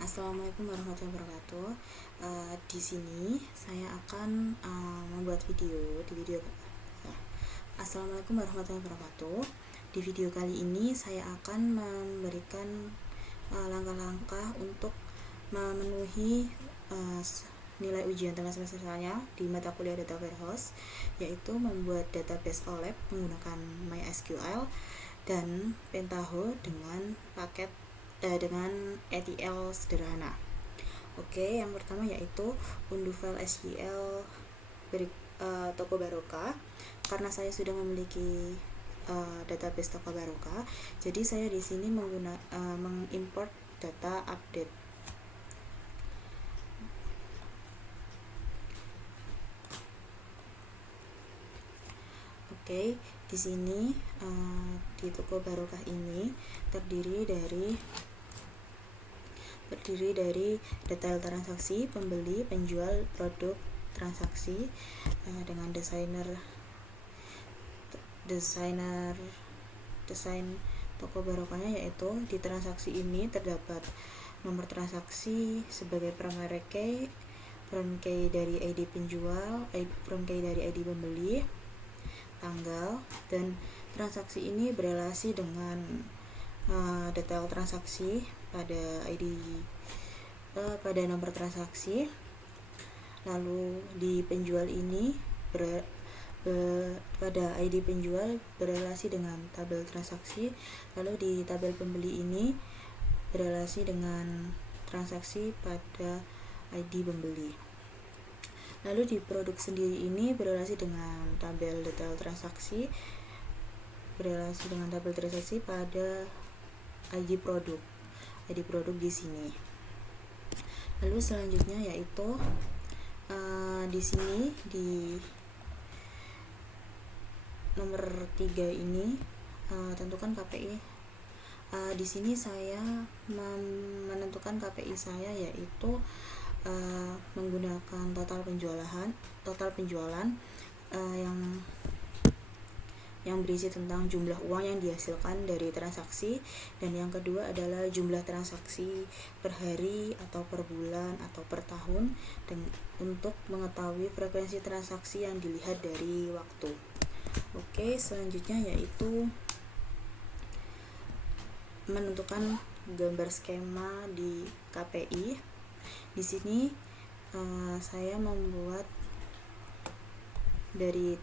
Assalamualaikum warahmatullahi wabarakatuh. Di sini saya akan membuat video. Assalamualaikum warahmatullahi wabarakatuh. Di video kali ini saya akan memberikan langkah-langkah untuk memenuhi nilai ujian tengah semester saya di mata kuliah Data Warehouse, yaitu membuat database OLAP menggunakan MySQL dan Pentaho dengan dengan ETL sederhana. Oke, yang pertama yaitu unduh file SQL Toko Baroka. Karena saya sudah memiliki database Toko Baroka, jadi saya di sini mengimport data update. Oke, di sini di Toko Barokah ini terdiri dari detail transaksi, pembeli, penjual, produk, transaksi dengan desain Toko Barokahnya, yaitu di transaksi ini terdapat nomor transaksi sebagai primary key, front key dari ID penjual, front key dari ID pembeli, tanggal, dan transaksi ini berelasi dengan detail transaksi pada nomor transaksi. Lalu di penjual ini pada ID penjual berelasi dengan tabel transaksi. Lalu di tabel pembeli ini berelasi dengan transaksi pada ID pembeli. Lalu di produk sendiri ini berelasi dengan tabel detail transaksi pada ID produk di sini. Lalu selanjutnya yaitu di sini di nomor 3 ini tentukan KPI. Di sini saya menentukan KPI saya, yaitu menggunakan total penjualan yang berisi tentang jumlah uang yang dihasilkan dari transaksi, dan yang kedua adalah jumlah transaksi per hari atau per bulan atau per tahun, dan untuk mengetahui frekuensi transaksi yang dilihat dari waktu. Oke, selanjutnya yaitu menentukan gambar skema di KPI. Di sini saya membuat dari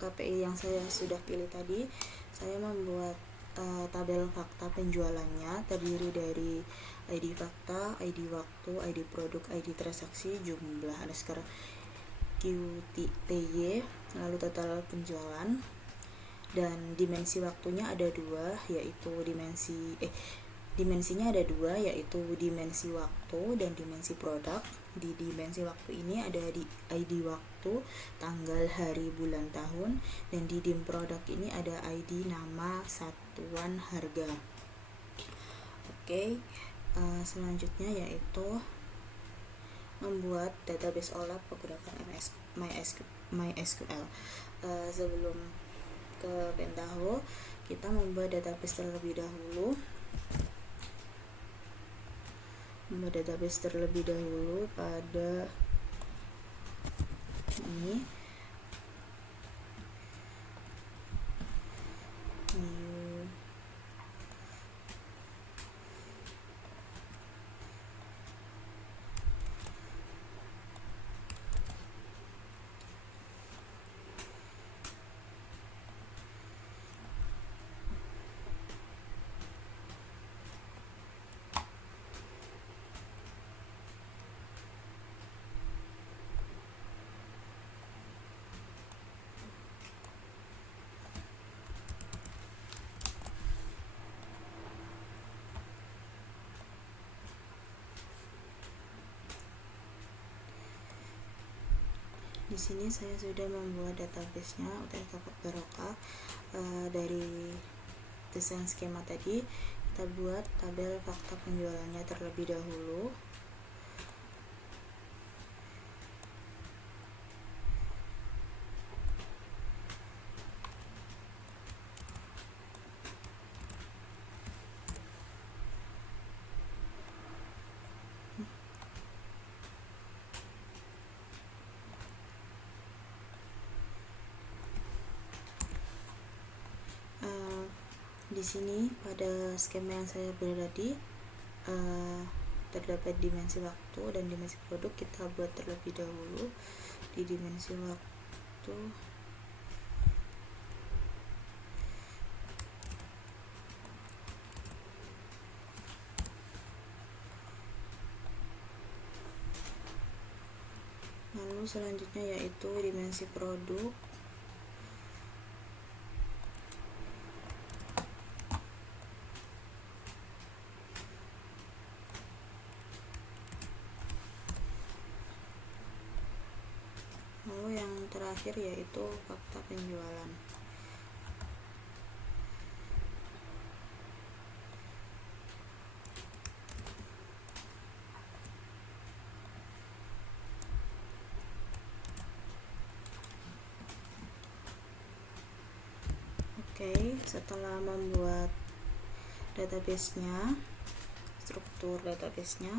KPI yang saya sudah pilih tadi, saya membuat tabel fakta penjualannya terdiri dari ID fakta, ID waktu, ID produk, ID transaksi, jumlah underscore QTY, lalu total penjualan, dan dimensi waktunya ada dua, yaitu dimensinya ada dua, yaitu dimensi waktu dan dimensi produk. Di dimensi waktu ini ada di ID waktu, tanggal, hari, bulan, tahun, dan di dim produk ini ada ID nama, satuan, harga. Oke, selanjutnya yaitu membuat database OLAP menggunakan MySQL. Sebelum ke Pentaho, kita membuat database terlebih dahulu. Pada ini di sini saya sudah membuat database-nya UTS Toko Barokah. Dari desain skema tadi, kita buat tabel fakta penjualannya terlebih dahulu. di sini pada skema yang saya beri tadi terdapat dimensi waktu dan dimensi produk. Kita buat terlebih dahulu di dimensi waktu. Lalu selanjutnya yaitu dimensi produk. Lalu yang terakhir yaitu fakta penjualan. Oke, setelah membuat database-nya, struktur database-nya,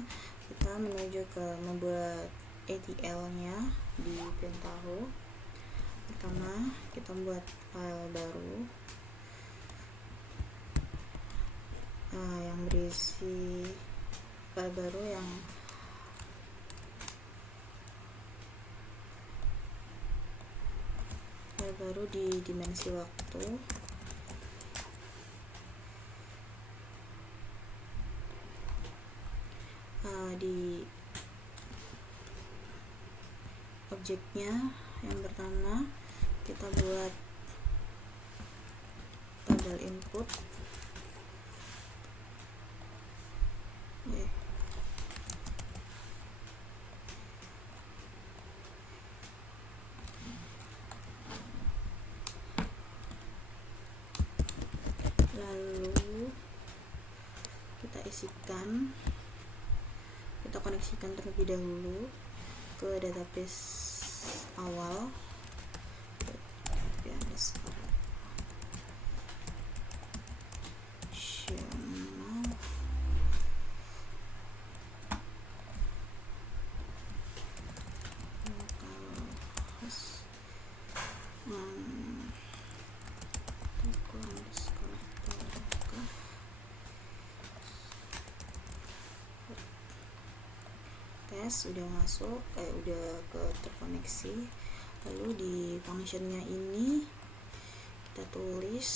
kita menuju ke membuat ETL-nya di Pentaho. Pertama, kita membuat file baru yang berisi file baru yang di dimensi waktu. Di objeknya yang pertama kita buat tabel input. Lalu kita koneksikan terlebih dahulu ke database awal. Sudah masuk, udah terkoneksi. Lalu di functionnya ini kita tulis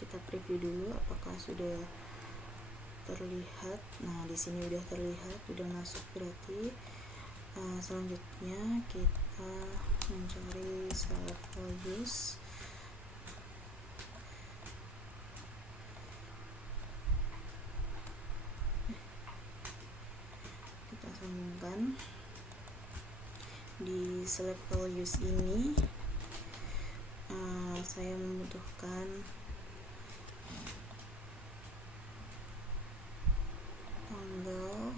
kita preview dulu apakah sudah terlihat. Nah, di sini udah terlihat, udah masuk berarti. Selanjutnya kita mencari select values. Kita sambungkan di select values ini. Saya membutuhkan tanggal,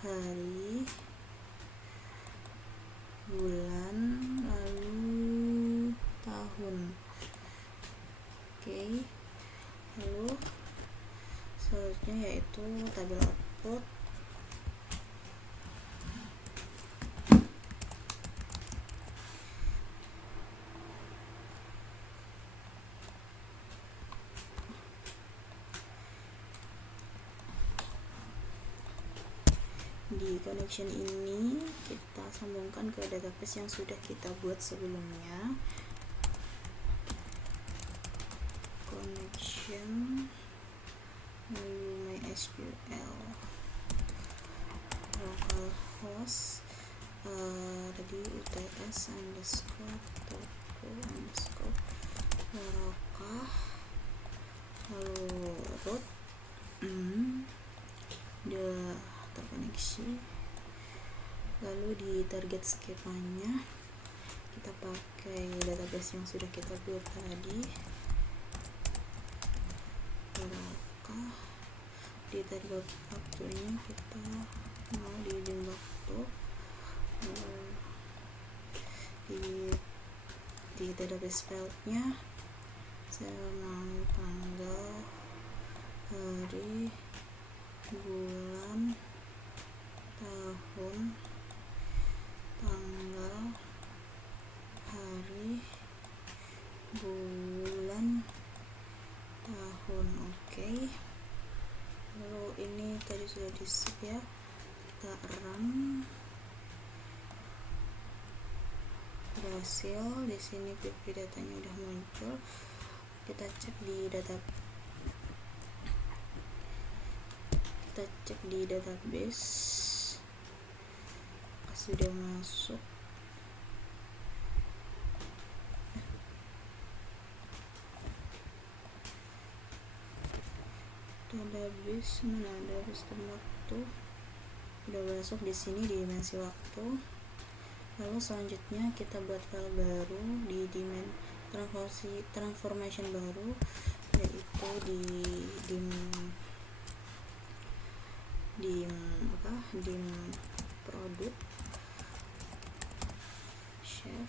hari, bulan, lalu tahun. Oke. Lalu selanjutnya yaitu tabel output. Di connection ini kita sambungkan ke database yang sudah kita buat sebelumnya. Connection, lalu MySQL, localhost, tadi UTS underscore toko underscore barokah, lalu root udah terkoneksi. Lalu di target skemanya kita pakai database yang sudah kita buat tadi, Baraka. Di target waktunya kita mau di ujung waktu, di database file-nya saya mau tanggal, hari, bulan, tahun, tanggal, hari, bulan, tahun. Oke. Lalu ini tadi sudah di save ya, kita run. Berhasil. Di sini preview datanya udah muncul. Kita cek di database, sudah masuk. Database mana ada sistem waktu, udah masuk di sini di dimensi waktu. Lalu selanjutnya kita buat file baru di transformation baru, yaitu di dim produk chef.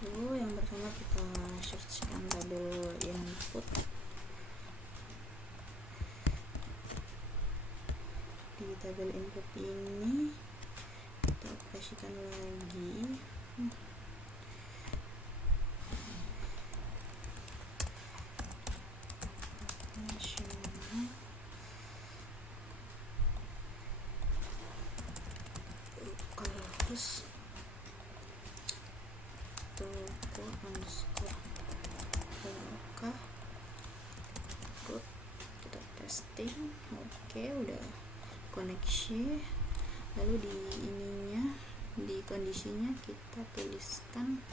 Lalu yang pertama kita searchkan tabel input. Di tabel input ini kita operasikan lagi. Terus toko underscore Baraka good, kita testing. Oke, udah koneksi. Lalu di ininya, di kondisinya kita tuliskan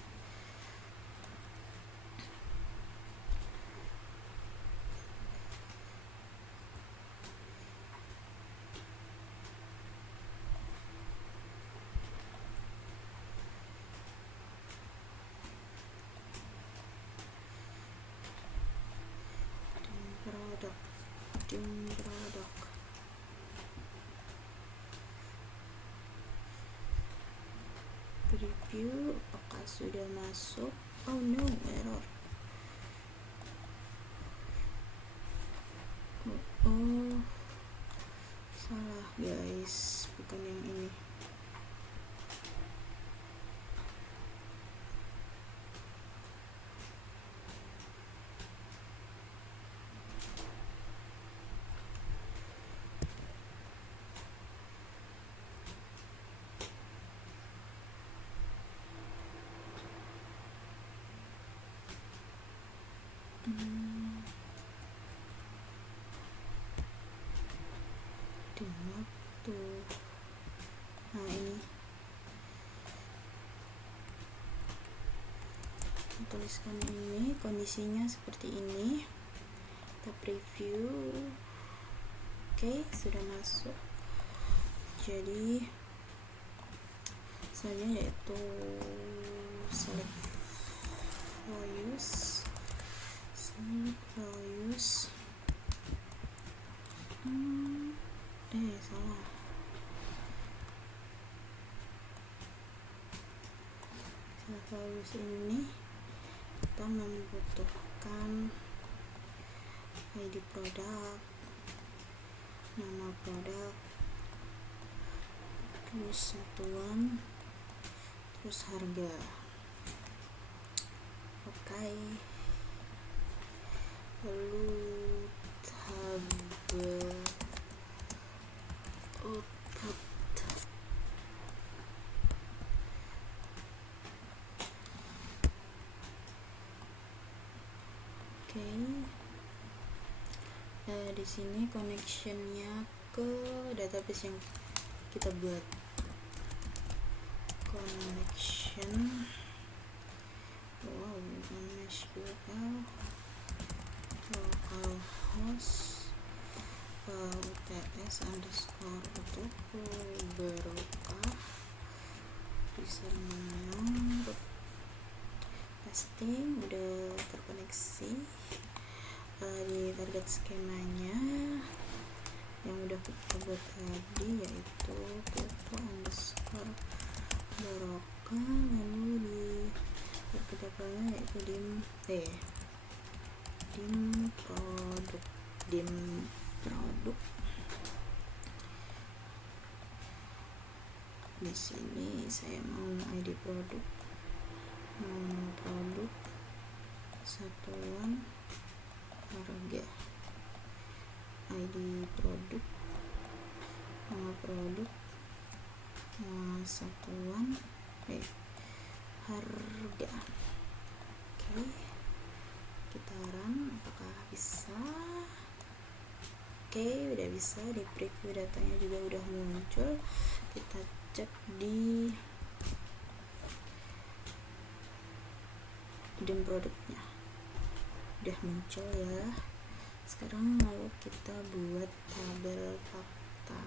dim produk. Preview apakah sudah masuk. Oh no, error. Oh, salah guys, bukan yang ini. Di waktu. Nah, ini tuliskan ini, kondisinya seperti ini. Kita preview. Oke, sudah masuk. Jadi selanjutnya yaitu select values. Salah. Select values ini kita membutuhkan ID produk, nama produk, terus satuan, terus harga. Oke. Lalu tabel output. Oke. Di sini connectionnya ke database yang kita buat. Connection. Wow, MySQL localhost TS underscore toko barokah username testing udah terkoneksi. Di target skemanya yang udah kita buat tadi yaitu toko underscore barokah, lalu di target levelnya yaitu dim produk. Di sini saya mau ID produk, mau nama produk, satuan harga, ID produk, nama produk, satuan harga. Oke, kita run apakah bisa. Oke, udah bisa. Di preview datanya juga udah muncul. Kita cek di dim produknya udah muncul ya. Sekarang lalu kita buat tabel fakta,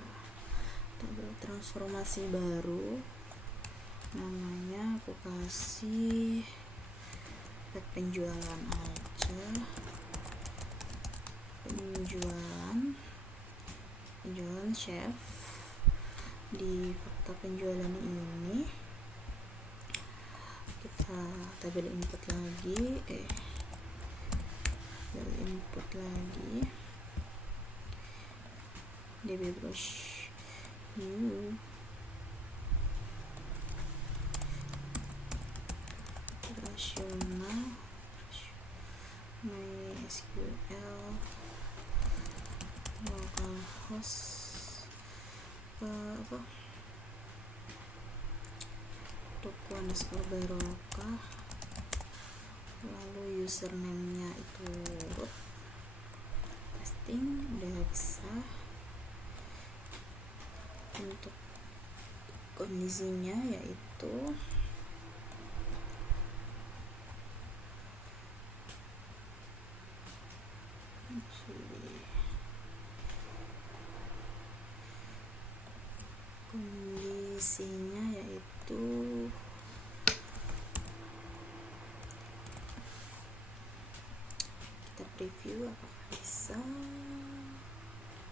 tabel transformasi baru, namanya aku kasih penjualan aja, penjualan chef. Di fakta penjualan ini kita tabel input lagi, db brush new rasional MySQL localhost toko underscore barokah, lalu username-nya itu root. Testing udah bisa. Untuk kondisinya yaitu kita preview apakah bisa.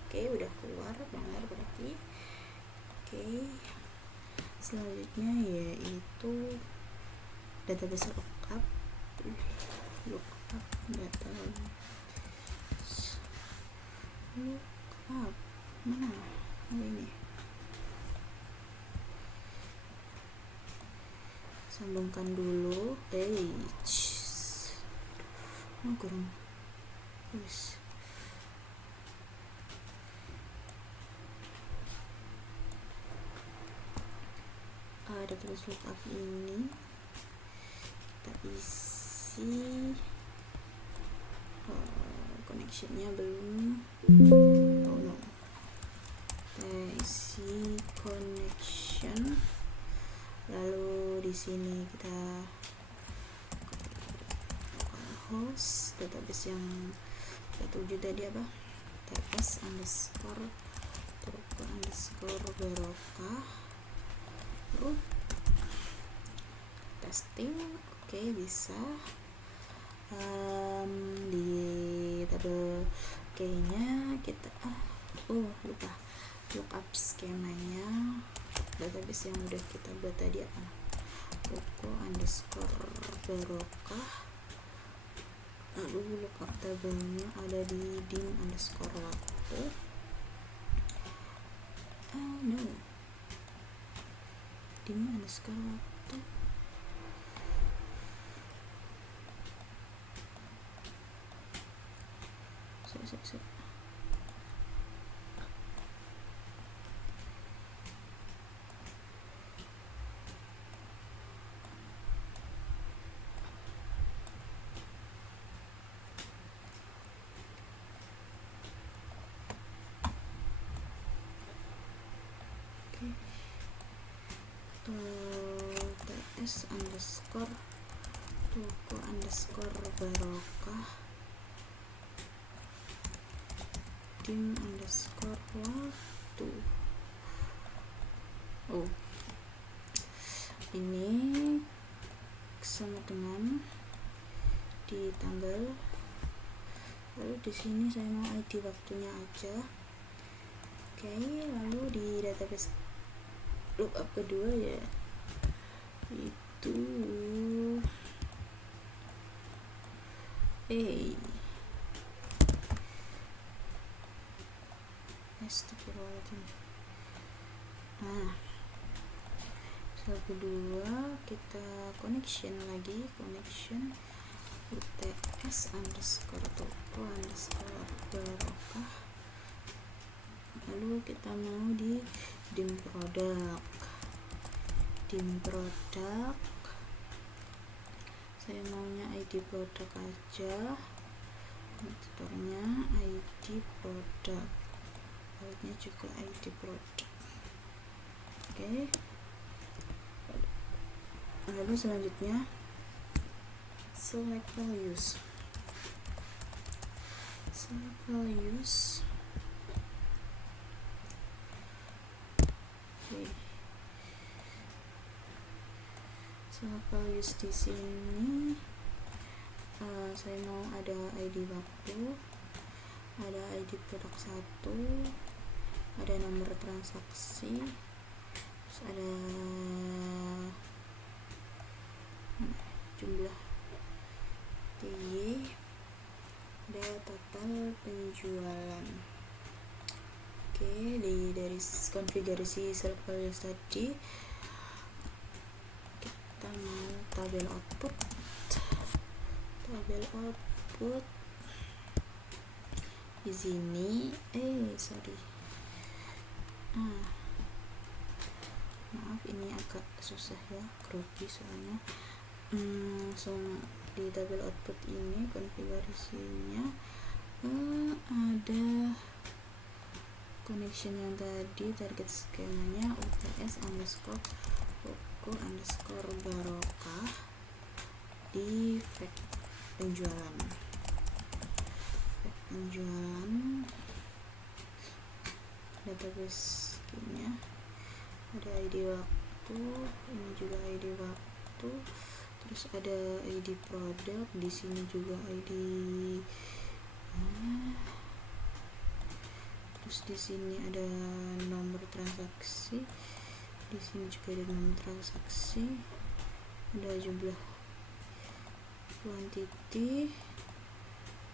Oke, udah keluar benar berarti. Oke, selanjutnya yaitu database lookup mana ini, sambungkan dulu kurang database lookup ini kita isi. Connectionnya belum, kita isi connection, lalu di sini kita host database yang kita tuju tadi apa, ts underscore toko underscore barokah root. Testing oke, bisa. Di tabel key-nya kita lupa lookup skemanya database yang udah kita buat tadi apa, toko underscore barokah, lalu lookup tabelnya ada di dim underscore waktu. Dim underscore waktu. TS underscore toko underscore barokah dim underscore waktu. Ini sama dengan di tanggal. Lalu di sini saya mau ID waktunya aja. Oke, lalu di database lookup kedua ya itu astagfirullahaladzim. Sel kedua kita connection UTS underscore toko underscore barokah. Lalu kita mau di dim produk saya maunya ID produk aja, editornya ID produk, filenya juga ID produk. Oke. Lalu selanjutnya select values. Select values di sini saya mau ada ID waktu, ada ID produk 1, ada nomor transaksi, terus ada jumlah TY, ada total penjualan. Oke, dari konfigurasi select values tadi kita mau tabel output di sini. Maaf ini agak susah ya, grogi soalnya. Langsung di tabel output ini konfigurasinya ada connection yang tadi, target skemanya UTS underscore toko underscore barokah di penjualan database nya ada ID waktu, ini juga ID waktu, terus ada ID produk, di sini juga ID, terus di sini ada nomor transaksi, di sini juga ada nomor transaksi, ada jumlah quantity,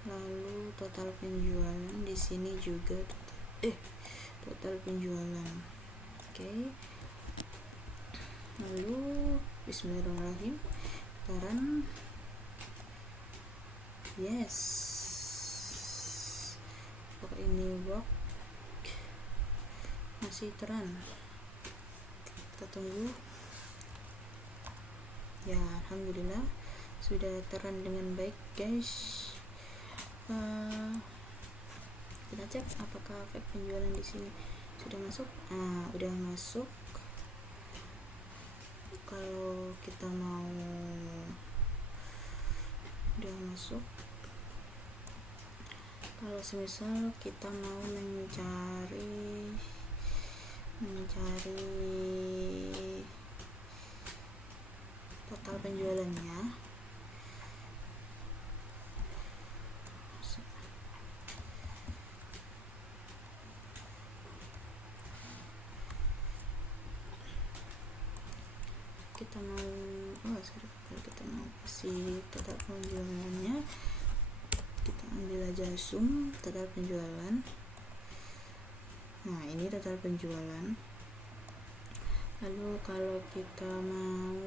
lalu total penjualan, di sini juga total penjualan. Oke. Lalu bismillahirrahmanirrahim, taran yes, apakah ini work? Masih terang, kita tunggu ya. Alhamdulillah sudah terang dengan baik guys. Kita cek apakah efek penjualan di sini sudah masuk. Udah masuk. Kalau kita mau udah masuk, kalau semisal kita mau mencari total penjualannya, kita mau kalau kita mau kasih total penjualannya, kita ambil aja zoom total penjualan. Nah, ini total penjualan. Lalu kalau kita mau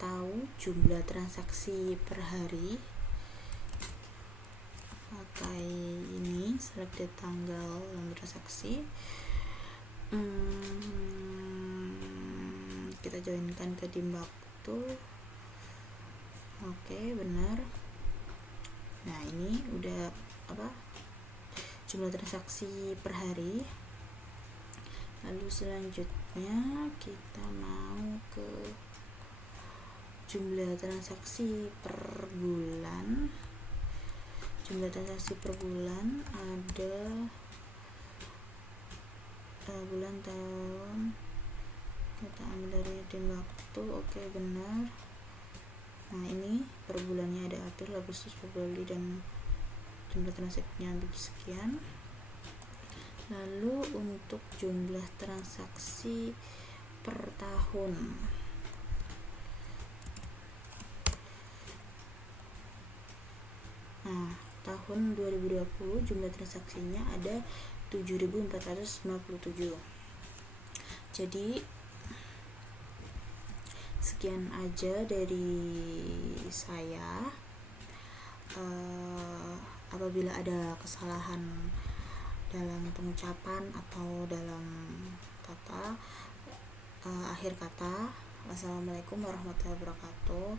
tahu jumlah transaksi per hari, pakai ini select tanggal nomor transaksi, kita joinkan ke dim waktu. Oke, benar. Nah, ini udah jumlah transaksi per hari. Lalu selanjutnya kita mau ke jumlah transaksi per bulan. Jumlah transaksi per bulan ada bulan, tahun, kita ambil dari din waktu. Oke, benar. Nah, ini per bulannya ada April, Agustus, Februari, dan jumlah transaksinya sekian. Lalu untuk jumlah transaksi per tahun, nah, tahun 2020 jumlah transaksinya ada 7.457. Jadi sekian aja dari saya. Apabila ada kesalahan dalam pengucapan atau dalam kata, akhir kata, wassalamualaikum warahmatullahi wabarakatuh.